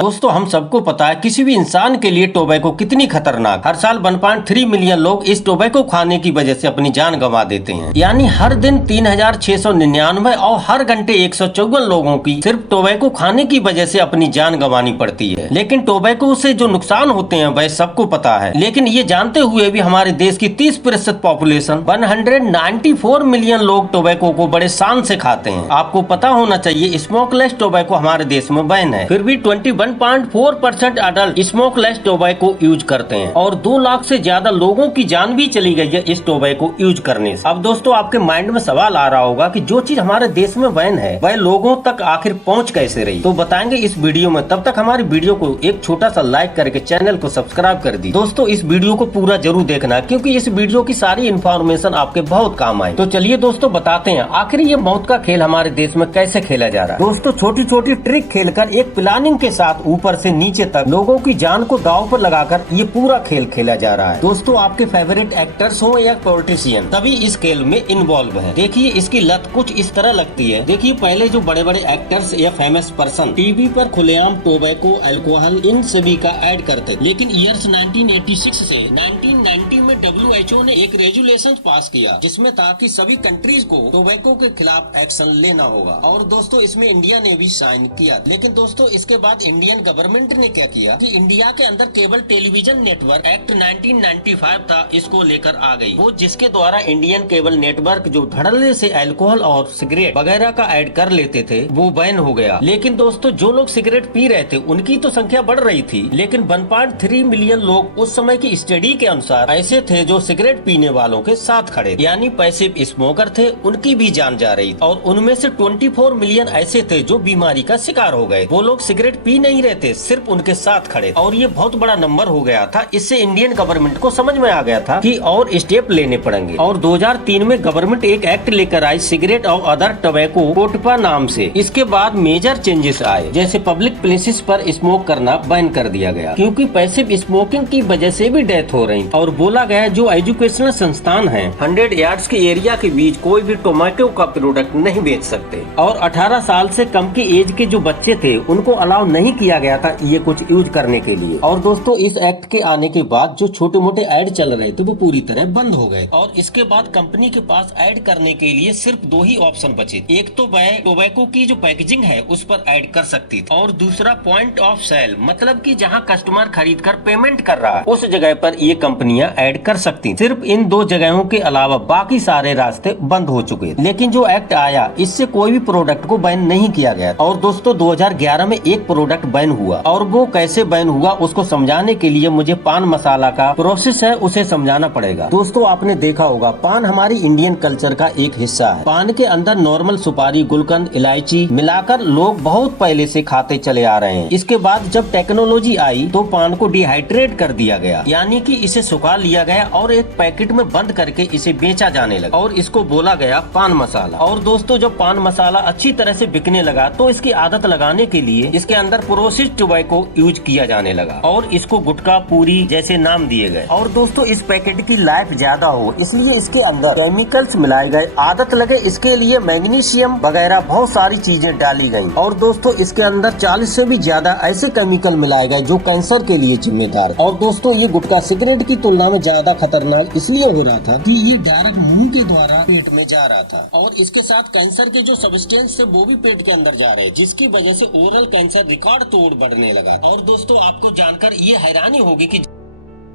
दोस्तों हम सबको पता है किसी भी इंसान के लिए टोबैको कितनी खतरनाक। हर साल 1.3 मिलियन लोग इस टोबैको खाने की वजह से अपनी जान गंवा देते हैं। यानी हर दिन 3699 और हर घंटे 154 लोगों की सिर्फ टोबैको खाने की वजह से अपनी जान गंवानी पड़ती है। लेकिन टोबैको से जो नुकसान होते हैं वह सबको पता है। लेकिन ये जानते हुए भी हमारे देश की 30% पॉपुलेशन 194 मिलियन लोग टोबैको को बड़े शान से खाते हैं। आपको पता होना चाहिए स्मोकलेस टोबैको हमारे देश में बैन है, फिर भी 21.4% अडल्ट स्मोकलेस टोबैको यूज करते हैं और 2 लाख से ज्यादा लोगों की जान भी चली गई है इस टोबैको यूज करने से। अब दोस्तों आपके माइंड में सवाल आ रहा होगा कि जो चीज हमारे देश में बैन है वह लोगों तक आखिर पहुंच कैसे रही, तो बताएंगे इस वीडियो में। तब तक हमारी वीडियो को एक छोटा सा लाइक करके चैनल को सब्सक्राइब कर दी। दोस्तों इस वीडियो को पूरा जरूर देखना क्योंकि इस वीडियो की सारी इन्फॉर्मेशन आपके बहुत काम आए। तो चलिए दोस्तों बताते हैं आखिर ये मौत का खेल हमारे देश में कैसे खेला जा रहा है। दोस्तों छोटी छोटी ट्रिक खेलकर एक प्लानिंग के साथ ऊपर से नीचे तक लोगों की जान को दांव पर लगाकर ये पूरा खेल खेला जा रहा है। दोस्तों आपके फेवरेट एक्टर्स हो या पॉलिटिशियन तभी इस खेल में इन्वॉल्व है। देखिए इसकी लत कुछ इस तरह लगती है। देखिए पहले जो बड़े बड़े एक्टर्स या फेमस पर्सन टीवी पर खुलेआम टोबैको, अल्कोहल इन सभी का ऐड करते, लेकिन ईयर्स 1986 से 1990 में WHO ने एक रेजुलेशन पास किया जिसमें था कि सभी कंट्रीज को टोबैको के खिलाफ एक्शन लेना होगा और दोस्तों इसमें इंडिया ने भी साइन किया। लेकिन दोस्तों इसके बाद इंडियन गवर्नमेंट ने क्या किया कि इंडिया के अंदर केबल टेलीविजन नेटवर्क एक्ट 1995 था, इसको लेकर आ गई वो, जिसके द्वारा इंडियन केबल नेटवर्क जो धड़ल्ले से अल्कोहल और सिगरेट वगैरह का ऐड कर लेते थे वो बैन हो गया। लेकिन दोस्तों जो लोग सिगरेट पी रहे थे उनकी तो संख्या बढ़ रही थी, लेकिन 1.3 मिलियन लोग उस समय की स्टडी के अनुसार ऐसे थे जो सिगरेट पीने वालों के साथ खड़े, यानी पैसिव स्मोकर थे, उनकी भी जान जा रही थी। और उनमें से 24 मिलियन ऐसे थे जो बीमारी का शिकार हो गए। वो लोग सिगरेट पी नहीं रहे थे, सिर्फ उनके साथ खड़े, और ये बहुत बड़ा नंबर हो गया था। इससे इंडियन गवर्नमेंट को समझ में आ गया था कि और स्टेप लेने पड़ेंगे और 2003 में गवर्नमेंट एक एक्ट लेकर आई सिगरेट और अदर टोबैको कोटपा नाम से। इसके बाद मेजर चेंजेस आए, जैसे पब्लिक प्लेसेस पर स्मोक करना बैन कर दिया गया क्योंकि पैसिव स्मोकिंग की वजह से भी डेथ हो रही, और बोला गया जो एजुकेशनल संस्थान है 100 यार्ड्स के एरिया के बीच कोई भी टोबैको का प्रोडक्ट नहीं बेच सकते, और 18 साल से कम की एज के जो बच्चे थे उनको अलाउ नहीं किया गया था ये कुछ यूज करने के लिए। और दोस्तों इस एक्ट के आने के बाद जो छोटे मोटे ऐड चल रहे थे वो पूरी तरह बंद हो गए, और इसके बाद कंपनी के पास ऐड करने के लिए सिर्फ 2 ही ऑप्शन बचे। एक तो वह टोबैको की जो पैकेजिंग है उस पर ऐड कर सकती थी, और दूसरा पॉइंट ऑफ सेल, मतलब कि जहां कस्टमर खरीद कर पेमेंट कर रहा है उस जगह पर ये कंपनियां ऐड कर सकती। सिर्फ इन 2 जगहों के अलावा बाकी सारे रास्ते बंद हो चुके। लेकिन जो एक्ट आया इससे कोई भी प्रोडक्ट को बैन नहीं किया गया। और दोस्तों 2011 में एक प्रोडक्ट बैन हुआ, और वो कैसे बैन हुआ उसको समझाने के लिए मुझे पान मसाला का प्रोसेस है उसे समझाना पड़ेगा। दोस्तों आपने देखा होगा पान हमारी इंडियन कल्चर का एक हिस्सा है। पान के अंदर नॉर्मल सुपारी, गुलकंद, इलायची मिलाकर लोग बहुत पहले से खाते चले आ रहे हैं। इसके बाद जब टेक्नोलॉजी आई तो पान को डिहाइड्रेट कर दिया गया, यानी कि इसे सुखा लिया गया और एक पैकेट में बंद करके इसे बेचा जाने लगा, और इसको बोला गया पान मसाला। और दोस्तों जब पान मसाला अच्छी तरह से बिकने लगा तो इसकी आदत लगाने के लिए इसके अंदर प्रोसेस्ड टोबैको यूज किया जाने लगा और इसको गुटखा, पूरी जैसे नाम दिए गए। और दोस्तों इस पैकेट की लाइफ ज्यादा हो इसलिए इसके अंदर केमिकल्स मिलाए गए, आदत लगे इसके लिए मैग्नीशियम वगैरह बहुत सारी चीजें डाली गयी। और दोस्तों इसके अंदर 40 से भी ज्यादा ऐसे केमिकल मिलाए गए जो कैंसर के लिए जिम्मेदार। और दोस्तों ये गुटखा सिगरेट की तुलना में ज्यादा खतरनाक इसलिए हो रहा था कि ये डायरेक्ट मुंह के द्वारा पेट में जा रहा था, और इसके साथ कैंसर के जो सब्सटेंस थे वो भी पेट के अंदर जा रहे हैं, जिसकी वजह से ओरल कैंसर रिकॉर्ड तोड़ बढ़ने लगा। और दोस्तों आपको जानकर ये हैरानी होगी कि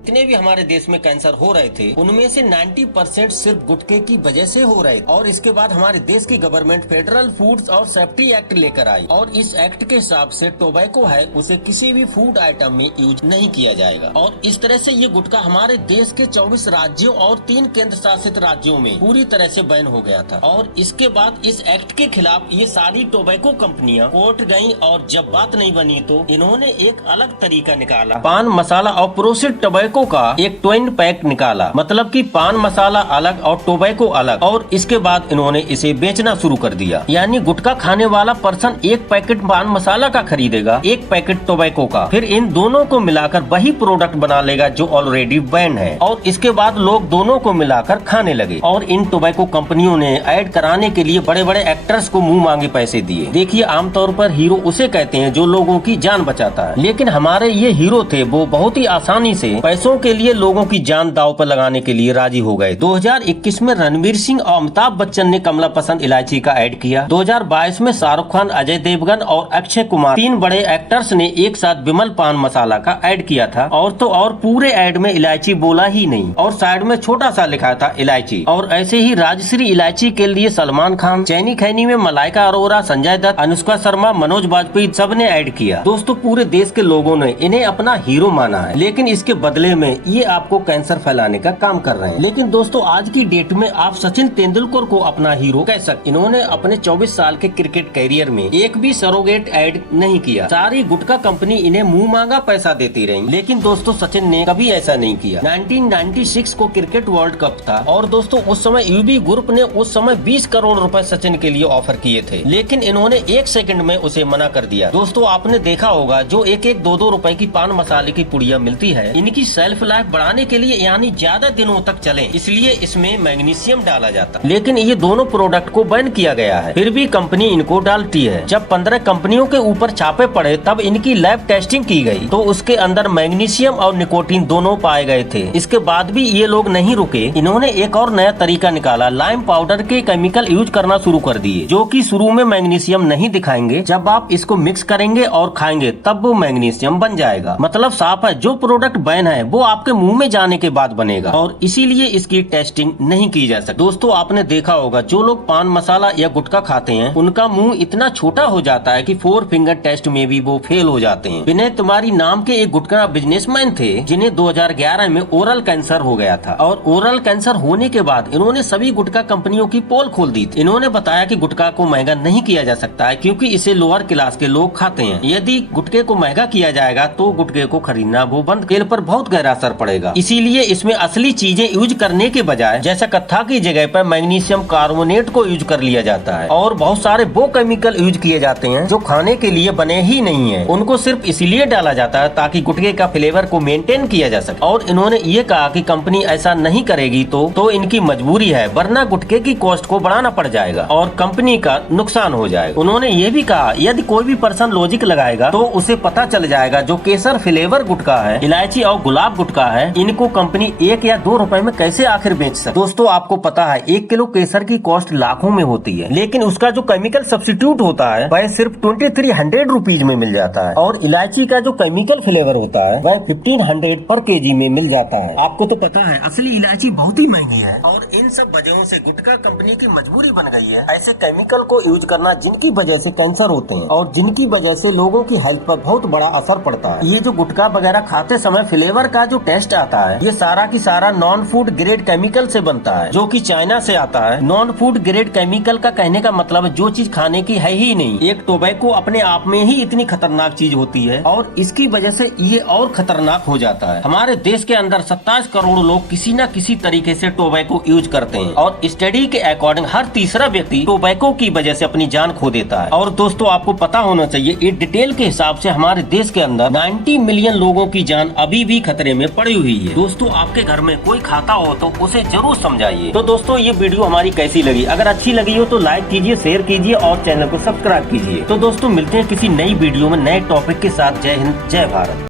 जितने भी हमारे देश में कैंसर हो रहे थे उनमें से 90% सिर्फ गुटखे की वजह से हो रहे थे। और इसके बाद हमारे देश की गवर्नमेंट फेडरल फूड्स और सेफ्टी एक्ट लेकर आई, और इस एक्ट के हिसाब से टोबैको है उसे किसी भी फूड आइटम में यूज नहीं किया जाएगा। और इस तरह से ये गुटखा हमारे देश के 24 राज्यों और 3 केंद्र शासित राज्यों में पूरी तरह से बैन हो गया था। और इसके बाद इस एक्ट के खिलाफ ये सारी टोबैको कंपनियां कोर्ट गयी, और जब बात नहीं बनी तो इन्होंने एक अलग तरीका निकाला। पान मसाला और प्रोसेस्ड टोबैको टोबैको का एक ट्विन पैक निकाला, मतलब कि पान मसाला अलग और टोबैको अलग, और इसके बाद इन्होंने इसे बेचना शुरू कर दिया। यानी गुटखा खाने वाला पर्सन एक पैकेट पान मसाला का खरीदेगा, एक पैकेट टोबैको का, फिर इन दोनों को मिलाकर वही प्रोडक्ट बना लेगा जो ऑलरेडी बैन है, और इसके बाद लोग दोनों को मिलाकर खाने लगे। और इन टोबैको कंपनियों ने ऐड कराने के लिए बड़े बड़े एक्टर्स को मुंह मांगे पैसे दिए। देखिए, आमतौर पर हीरो उसे कहते हैं जो लोगों की जान बचाता है, लेकिन हमारे ये हीरो थे वो बहुत ही आसानी से पैसों के लिए लोगों की जान दांव पर लगाने के लिए राजी हो गए। 2021 में रणवीर सिंह और अमिताभ बच्चन ने कमला पसंद इलायची का ऐड किया। 2022 में शाहरुख खान, अजय देवगन और अक्षय कुमार, 3 बड़े एक्टर्स ने एक साथ विमल पान मसाला का ऐड किया था। और तो और पूरे ऐड में इलायची बोला ही नहीं, और साइड में छोटा सा लिखा था इलायची। और ऐसे ही राजश्री इलायची के लिए सलमान खान, चैनी खैनी में मलाइका अरोरा, संजय दत्त, अनुष्का शर्मा, मनोज वाजपेयी सब ने ऐड किया। दोस्तों, पूरे देश के लोगों ने इन्हें अपना हीरो माना है, लेकिन इसके बदले में ये आपको कैंसर फैलाने का काम कर रहे हैं। लेकिन दोस्तों, आज की डेट में आप सचिन तेंदुलकर को अपना हीरो कह सकते। इन्होंने अपने 24 साल के क्रिकेट कैरियर में एक भी सरोगेट ऐड नहीं किया। सारी गुटखा कंपनी इन्हें मुंह मांगा पैसा देती रही, लेकिन दोस्तों सचिन ने कभी ऐसा नहीं किया। 1996 को क्रिकेट वर्ल्ड कप था, और दोस्तों उस समय यूबी ग्रुप ने उस समय 20 करोड़ रुपए सचिन के लिए ऑफर किए थे, लेकिन इन्होंने 1 सेकंड में उसे मना कर दिया। दोस्तों, आपने देखा होगा जो 1-1, 2-2 रुपए की पान मसाले की पुड़िया मिलती है, इनकी सेल्फ लाइफ बढ़ाने के लिए, यानी ज्यादा दिनों तक चले, इसलिए इसमें मैग्नीशियम डाला जाता है। लेकिन ये दोनों प्रोडक्ट को बैन किया गया है, फिर भी कंपनी इनको डालती है। जब 15 कंपनियों के ऊपर छापे पड़े तब इनकी लैब टेस्टिंग की गई, तो उसके अंदर मैग्नीशियम और निकोटीन दोनों पाए गए थे। इसके बाद भी ये लोग नहीं रुके, इन्होंने एक और नया तरीका निकाला। लाइम पाउडर के केमिकल यूज करना शुरू कर दिए, जो कि शुरू में मैग्नीशियम नहीं दिखाएंगे, जब आप इसको मिक्स करेंगे और खाएंगे तब वो मैग्नीशियम बन जाएगा। मतलब साफ है, जो प्रोडक्ट बैन है वो आपके मुंह में जाने के बाद बनेगा, और इसीलिए इसकी टेस्टिंग नहीं की जा सकती। दोस्तों, आपने देखा होगा जो लोग पान मसाला या गुटखा खाते हैं उनका मुंह इतना छोटा हो जाता है कि 4 फिंगर टेस्ट में भी वो फेल हो जाते हैं। विनय तिवारी नाम के एक गुटखा बिजनेसमैन थे, जिन्हें 2011 में ओरल कैंसर हो गया था, और ओरल कैंसर होने के बाद इन्होंने सभी गुटखा कंपनियों की पोल खोल दी थी। इन्होंने बताया कि गुटखा को महंगा नहीं किया जा सकता है, क्योंकि इसे लोअर क्लास के लोग खाते हैं। यदि गुटखे को महंगा किया जाएगा तो गुटखे को खरीदना वो बंद, खेल पर बहुत गहरा असर पड़ेगा। इसीलिए इसमें असली चीजें यूज करने के बजाय जैसा कत्था की जगह पर मैग्नीशियम कार्बोनेट को यूज कर लिया जाता है, और बहुत सारे वो केमिकल यूज किए जाते हैं जो खाने के लिए बने ही नहीं है। उनको सिर्फ इसलिए डाला जाता है ताकि गुटखे का फ्लेवर को मेंटेन किया जा सके। और इन्होंने ये कहा कि कंपनी ऐसा नहीं करेगी तो इनकी मजबूरी है, वरना गुटखे की कॉस्ट को बढ़ाना पड़ जाएगा और कंपनी का नुकसान हो जाएगा। उन्होंने ये भी कहा, यदि कोई भी पर्सन लॉजिक लगाएगा तो उसे पता चल जाएगा जो केसर फ्लेवर गुटखा है, इलायची और गुलाब गुटखा है, इनको कंपनी 1 या 2 रुपए में कैसे आखिर बेच सकती। दोस्तों, आपको पता है 1 किलो केसर की कॉस्ट लाखों में होती है, लेकिन उसका जो केमिकल सब्स्टिट्यूट होता है वह सिर्फ 2300 रुपीज में मिल जाता है, और इलायची का जो केमिकल फ्लेवर होता है वह 1500 पर केजी में मिल जाता है। आपको तो पता है असली इलायची बहुत ही महंगी है, और इन सब वजहों से गुटखा कंपनी की मजबूरी बन गई है ऐसे केमिकल को यूज करना, जिनकी वजह से कैंसर होते हैं और जिनकी वजह से लोगों की हेल्थ पर बहुत बड़ा असर पड़ता है। ये जो गुटखा वगैरह खाते समय फ्लेवर का जो टेस्ट आता है, ये सारा की सारा नॉन फूड ग्रेड केमिकल से बनता है, जो कि चाइना से आता है। नॉन फूड ग्रेड केमिकल का कहने का मतलब जो चीज खाने की है ही नहीं। एक टोबैको अपने आप में ही इतनी खतरनाक चीज होती है, और इसकी वजह से ये और खतरनाक हो जाता है। हमारे देश के अंदर 27 करोड़ लोग किसी न किसी तरीके से टोबैको यूज करते हैं, और स्टडी के अकॉर्डिंग हर तीसरा व्यक्ति टोबैको की वजह से अपनी जान खो देता है। और दोस्तों, आपको पता होना चाहिए ये डिटेल के हिसाब से हमारे देश के अंदर 90 मिलियन लोगों की जान अभी भी खतरे में पड़ी हुई है। दोस्तों, आपके घर में कोई खाता हो तो उसे जरूर समझाइए। तो दोस्तों, ये वीडियो हमारी कैसी लगी? अगर अच्छी लगी हो तो लाइक कीजिए, शेयर कीजिए और चैनल को सब्सक्राइब कीजिए। तो दोस्तों, मिलते हैं किसी नई वीडियो में नए टॉपिक के साथ। जय हिंद, जय भारत।